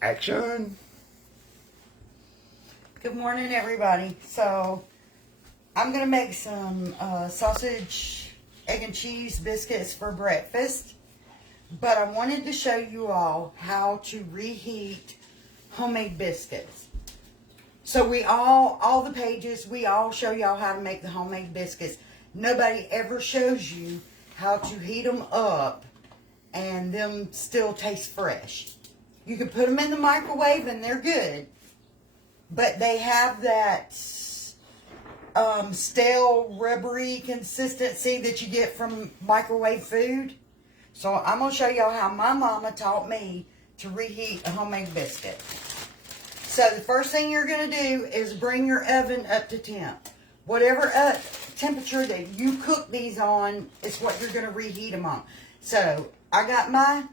Action. Good morning, everybody. So, I'm going to make some sausage, egg, and cheese biscuits for breakfast. But I wanted to show you all how to reheat homemade biscuits. So all the pages, we all show y'all how to make the homemade biscuits. Nobody ever shows you how to heat them up and them still taste fresh. You can put them in the microwave and they're good. But they have that stale, rubbery consistency that you get from microwave food. So I'm going to show y'all how my mama taught me to reheat a homemade biscuit. So the first thing you're going to do is bring your oven up to temp. Whatever temperature that you cook these on is what you're going to reheat them on. So I got my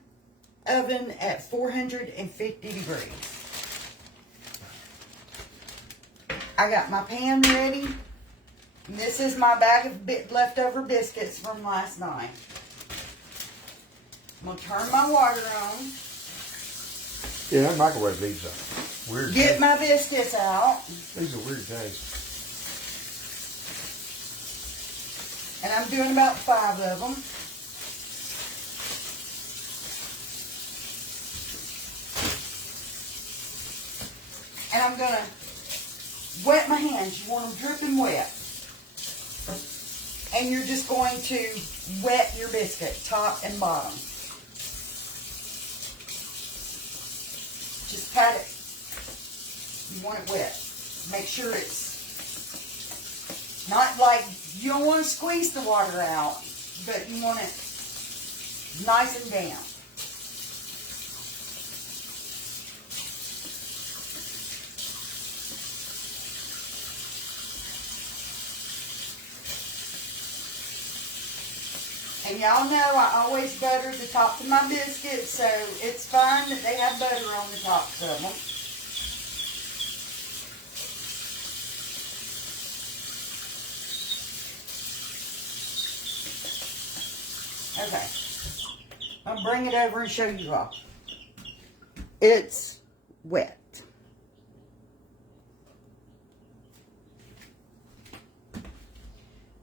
oven at 450 degrees. I got my pan ready. And this is my bag of leftover biscuits from last night. I'm going to turn my water on. Yeah, that microwave these are weird. Get my biscuits out. These are weird taste. And I'm doing about 5 of them. And I'm going to wet my hands. You want them dripping wet. And you're just going to wet your biscuit, top and bottom. Just pat it. You want it wet. Make sure it's not like, you don't want to squeeze the water out, but you want it nice and damp. And y'all know I always butter the tops of my biscuits, so it's fine that they have butter on the tops of them. Okay. I'll bring it over and show you all. It's wet.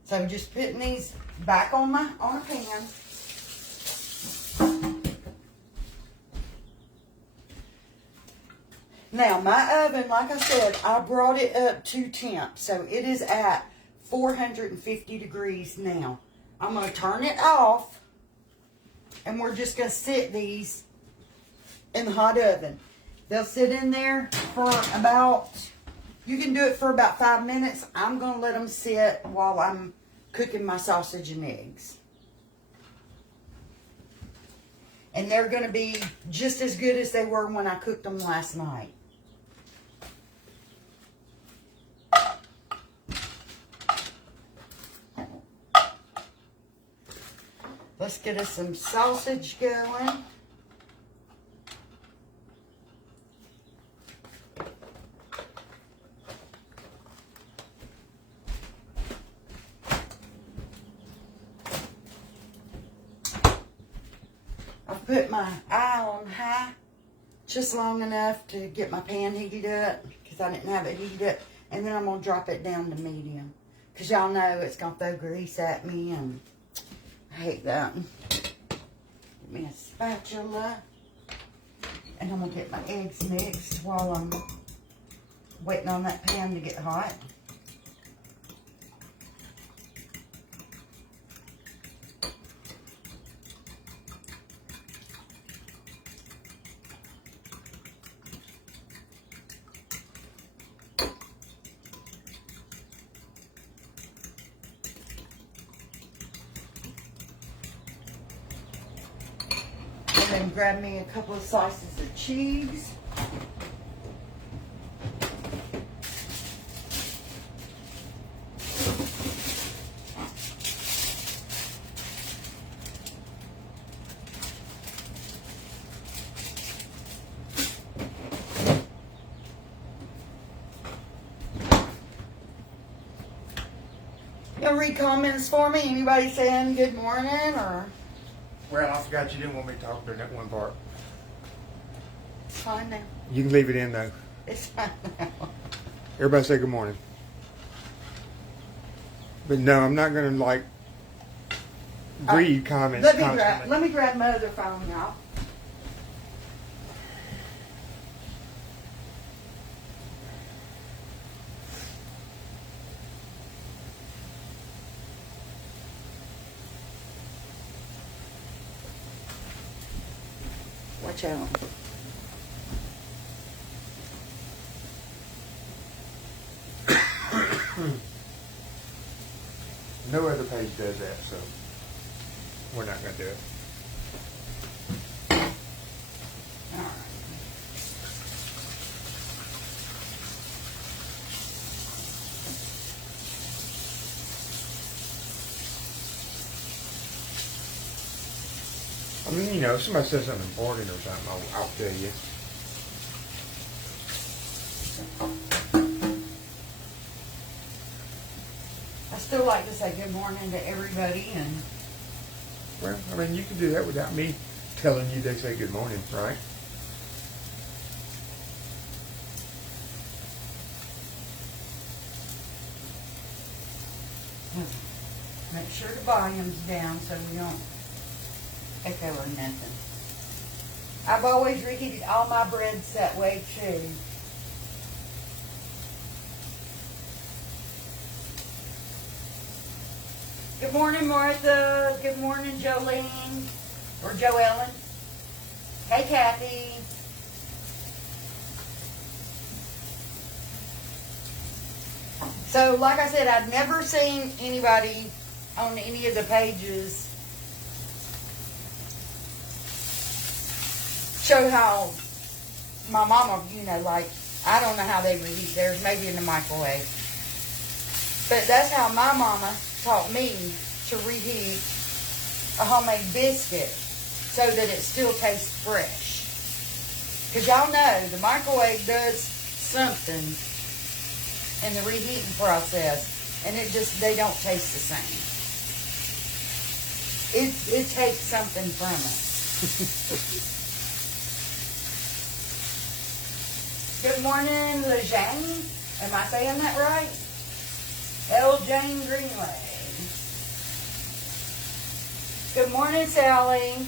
So just putting these back on a pan. Now my oven, like I said, I brought it up to temp. So it is at 450 degrees now. I'm going to turn it off. And we're just going to sit these in the hot oven. They'll sit in there for about, you can do it for about 5 minutes. I'm going to let them sit while I'm cooking my sausage and eggs. And they're going to be just as good as they were when I cooked them last night. Let's get us some sausage going. I've put my eye on high just long enough to get my pan heated up because I didn't have it heated up. And then I'm going to drop it down to medium because y'all know it's going to throw grease at me and I hate that. Get me a spatula. And I'm going to get my eggs mixed while I'm waiting on that pan to get hot. Then grab me a couple of slices of cheese. Y'all read comments for me? Anybody saying good morning or? Well, I forgot you didn't want me to talk during that one part. fine now. You can leave it in though. It's fine now. Everybody say good morning. But no, I'm not gonna like read comments constantly. Let me grab my other phone, y'all. Watch out. No other page does that, so we're not gonna do it. All right. I mean, you know, if somebody says something important or something, I'll tell you. I still like to say good morning to everybody, and Well, I mean, you can do that without me telling you they say good morning, right? make sure the volume's down so we don't echo or nothing. I've always reheated all my breads that way too. Good morning, Martha. Good morning, Jolene. Or Joellen. Hey, Kathy. So, like I said, I'd never seen anybody on any of the pages show how my mama, you know, like, I don't know how they reheat theirs, maybe in the microwave. But that's how my mama taught me to reheat a homemade biscuit so that it still tastes fresh. Because y'all know the microwave does something in the reheating process, and they don't taste the same. It takes something from it. Good morning, LeJane. Am I saying that right? L. Jane Greenway. Good morning, Sally.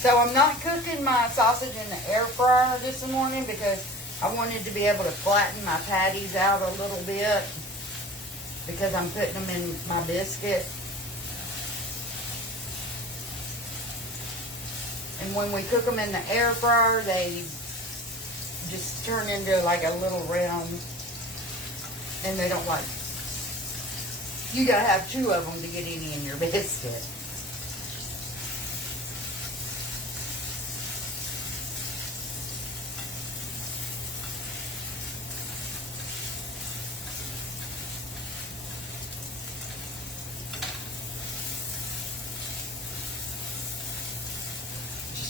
So I'm not cooking my sausage in the air fryer this morning because I wanted to be able to flatten my patties out a little bit because I'm putting them in my biscuit. And when we cook them in the air fryer, they just turn into like a little round, and they don't like. You gotta have two of them to get any in your biscuit.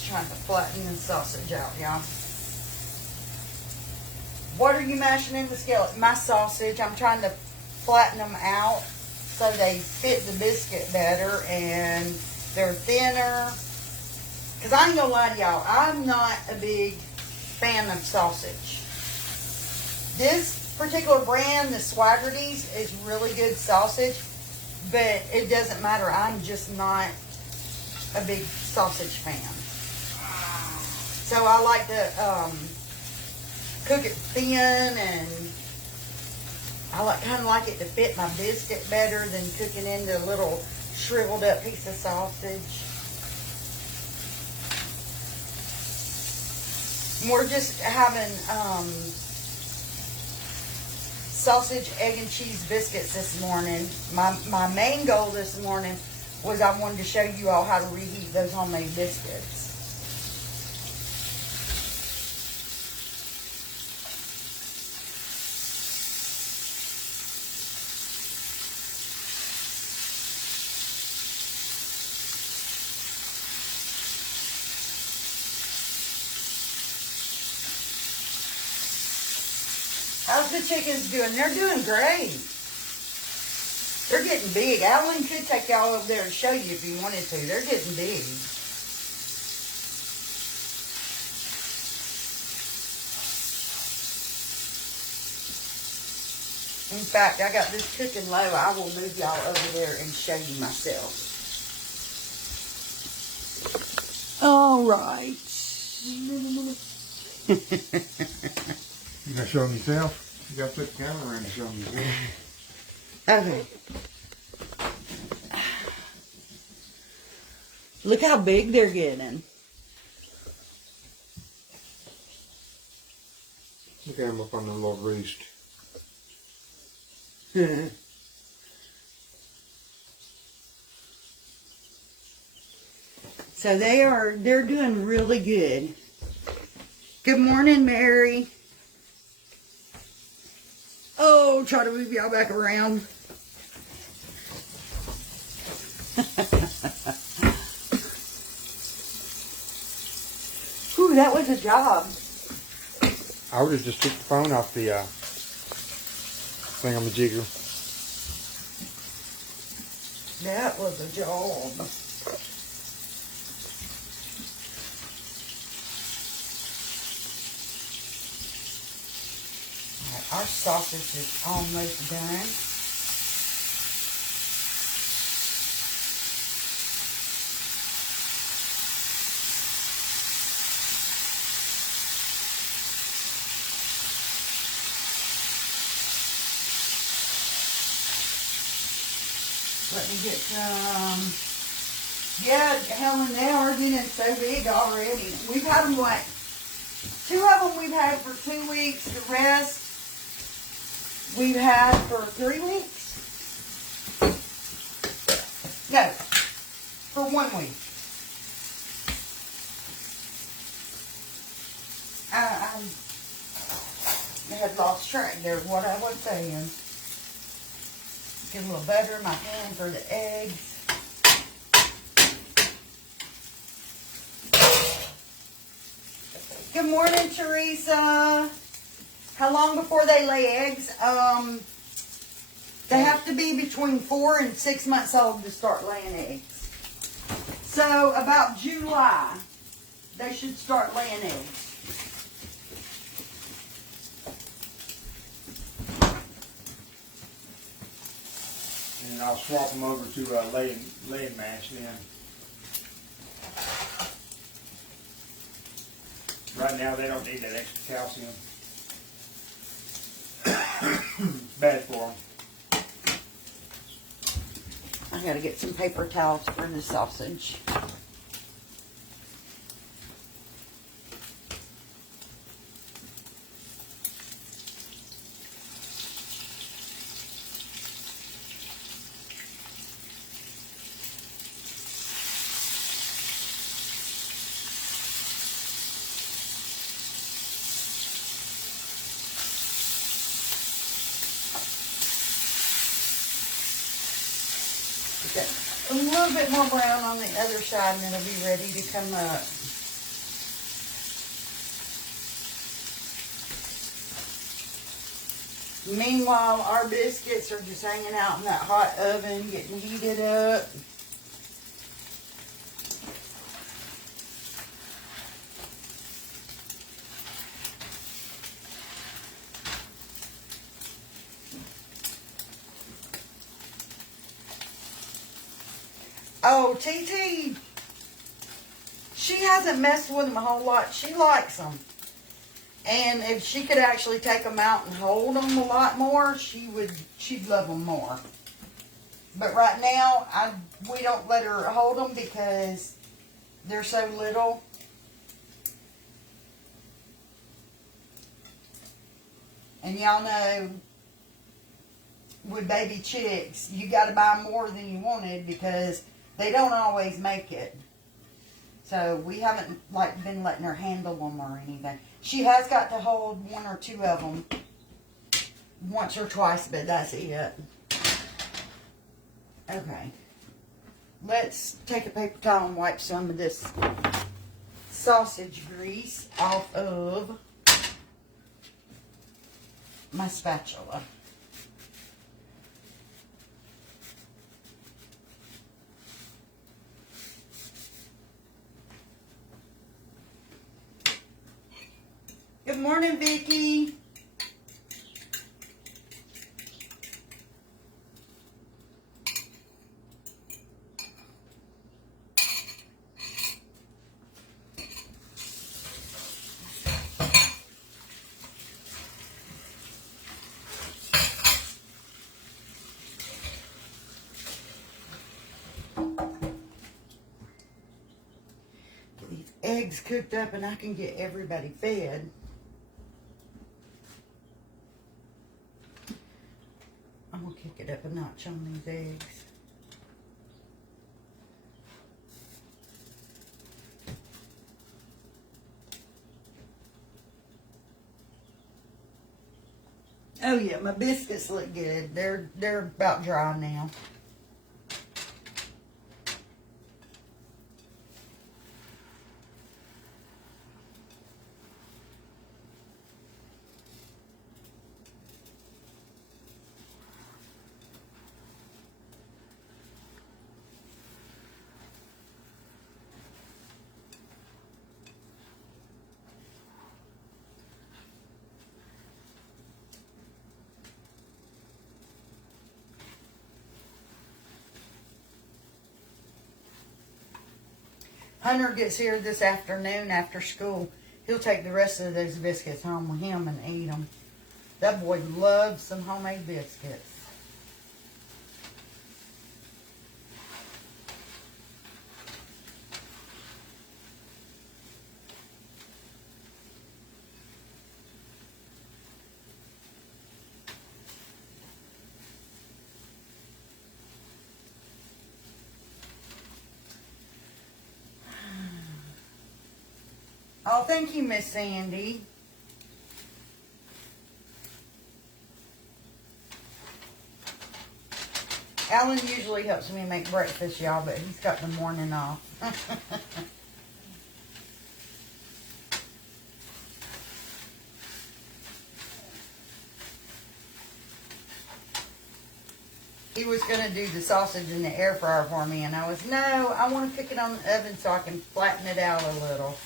Trying to flatten the sausage out, y'all. What are you mashing in the skillet? My sausage. I'm trying to flatten them out so they fit the biscuit better and they're thinner. Because I ain't gonna lie to y'all, I'm not a big fan of sausage. This particular brand, the Swaggerty's, is really good sausage, but it doesn't matter. I'm just not a big sausage fan. So I like to cook it thin, and I kind of like it to fit my biscuit better than cooking into a little shriveled up piece of sausage. And we're just having sausage, egg, and cheese biscuits this morning. My main goal this morning was I wanted to show you all how to reheat those homemade biscuits. How's the chickens doing? They're doing great. They're getting big. Alan could take y'all over there and show you if he wanted to. They're getting big. In fact, I got this cooking low. I will move y'all over there and show you myself. All right. You gonna show them yourself? You gotta put the camera around and show them yourself. Okay. Look how big they're getting. Look at them up on the little roost. So they're doing really good. Good morning, Mary. Oh, try to move y'all back around. Ooh, that was a job. I would have just took the phone off the thing on the jigger. That was a job. Alright, our sausage is almost done. Let me get some. Yeah, Helen, they are getting so big already. We've had them like, 2 of them we've had for 2 weeks. The rest we've had for 3 weeks. No, for 1 week. I had lost track there of what I was saying. Get a little butter in my pan for the eggs. Good morning, Teresa. How long before they lay eggs? They have to be between 4 and 6 months old to start laying eggs. So about July, they should start laying eggs. And I'll swap them over to laying mash then. Right now they don't need that extra calcium. It's bad for them. I gotta get some paper towels for the sausage. Get a little bit more brown on the other side and it'll be ready to come up. Meanwhile, our biscuits are just hanging out in that hot oven, getting heated up. Oh, TT, she hasn't messed with them a whole lot. She likes them. And if she could actually take them out and hold them a lot more, she'd love them more. But right now, we don't let her hold them because they're so little. And y'all know, with baby chicks, you got to buy more than you wanted because they don't always make it. So we haven't been letting her handle them or anything. She has got to hold 1 or 2 of them once or twice, but that's it. Okay. Let's take a paper towel and wipe some of this sausage grease off of my spatula. Good morning, Vicky. Get these eggs cooked up and I can get everybody fed. I'm gonna kick it up a notch on these eggs. Oh yeah, my biscuits look good. They're about dry now. Hunter gets here this afternoon after school. He'll take the rest of those biscuits home with him and eat them. That boy loves some homemade biscuits. Oh, thank you, Miss Sandy. Alan usually helps me make breakfast, y'all, but he's got the morning off. He was going to do the sausage in the air fryer for me, and I was, no, I want to cook it on the oven so I can flatten it out a little.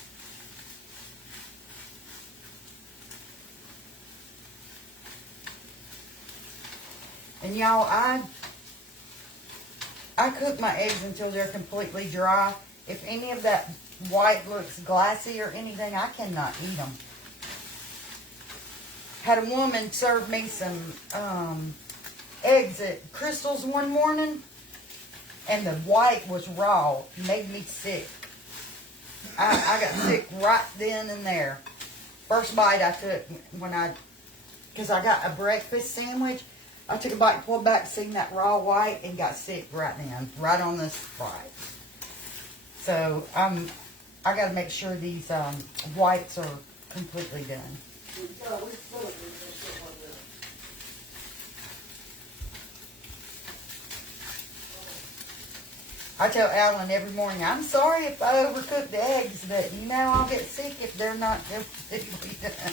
And y'all, I cook my eggs until they're completely dry. If any of that white looks glassy or anything, I cannot eat them. Had a woman serve me some eggs at Crystal's one morning, and the white was raw. It made me sick. I got sick right then and there. First bite I took because I got a breakfast sandwich. I took a bite, pulled back, seen that raw white, and got sick right then, right on the spot. So I got to make sure these whites are completely done. I tell Alan every morning, I'm sorry if I overcook the eggs, but you know I'll get sick if they're not completely done.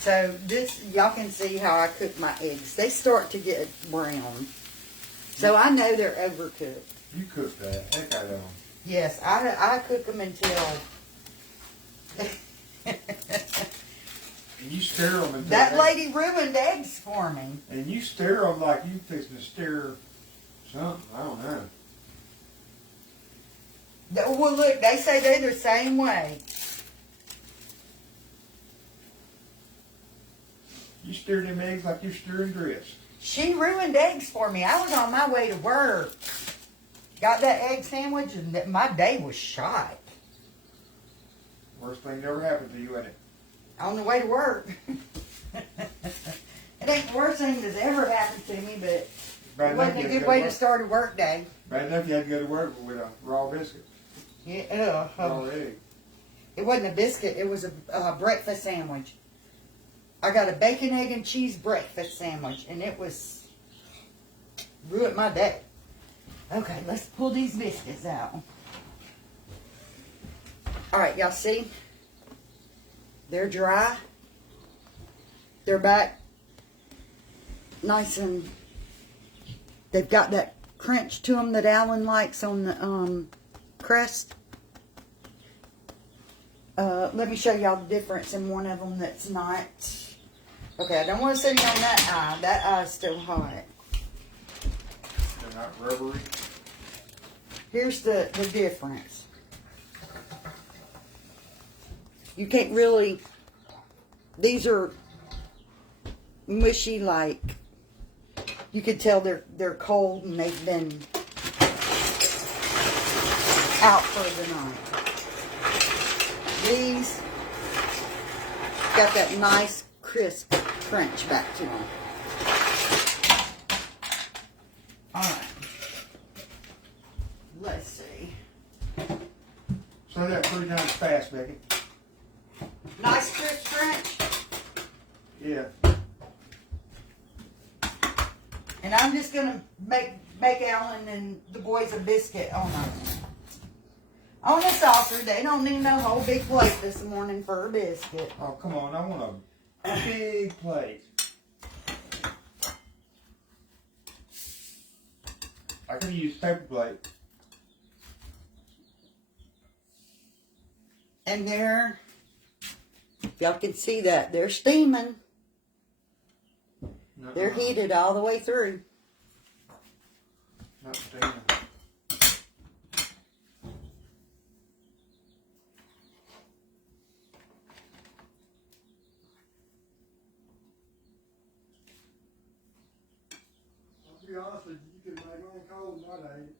So this, y'all can see how I cook my eggs. They start to get brown. So I know they're overcooked. You cook that heck out of them. Yes, I cook them until... And you stir them until... That lady ruined eggs for me. And you stir them like you fixing to stir something. I don't know. Well, look, they say they're the same way. You stir them eggs like you're stirring grits. She ruined eggs for me. I was on my way to work. Got that egg sandwich, and my day was shot. Worst thing that ever happened to you, wasn't it? On the way to work. It ain't the worst thing that's ever happened to me, but it wasn't a good way to start a work day. Bad enough you had to go to work with a raw biscuit. Yeah, Raw egg. it wasn't a biscuit. It was a breakfast sandwich. I got a bacon, egg, and cheese breakfast sandwich, and it was ruined my day. Okay, let's pull these biscuits out. All right, y'all see? They're dry. They're back nice and they've got that crunch to them that Alan likes on the crust. Let me show y'all the difference in one of them that's not. Okay, I don't want to set you on that eye. That eye's still hot. They're not rubbery. Here's the difference. You can't really, these are mushy, like, you can tell they're cold and they've been out for the night. These got that nice crisp crunch back to them. Alright. Let's see. Say that 3 times fast, Becky. Nice crisp crunch. Yeah. And I'm just gonna make Alan and the boys a biscuit on a saucer. They don't need no whole big plate this morning for a biscuit. Oh, come on. I want a big plate. I could use paper plate. And y'all can see that, they're steaming. They're heated all the way through. Not steaming. I'll be honest with you, you can make mine cold and I ate it.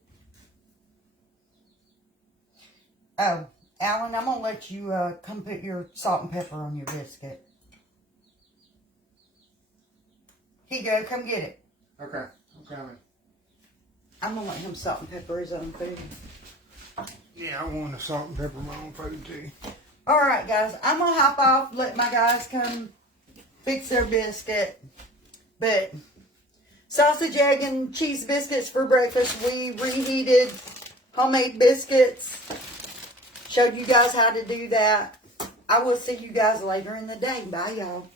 Oh, Alan, I'm gonna let you come put your salt and pepper on your biscuit. Here you go, come get it. Okay, I'm coming. I'm gonna let him salt and pepper his own food. Yeah, I want the salt and pepper my own food too. Alright guys, I'm gonna hop off, let my guys come fix their biscuit. But sausage, egg, and cheese biscuits for breakfast. We reheated homemade biscuits. Showed you guys how to do that. I will see you guys later in the day. Bye y'all.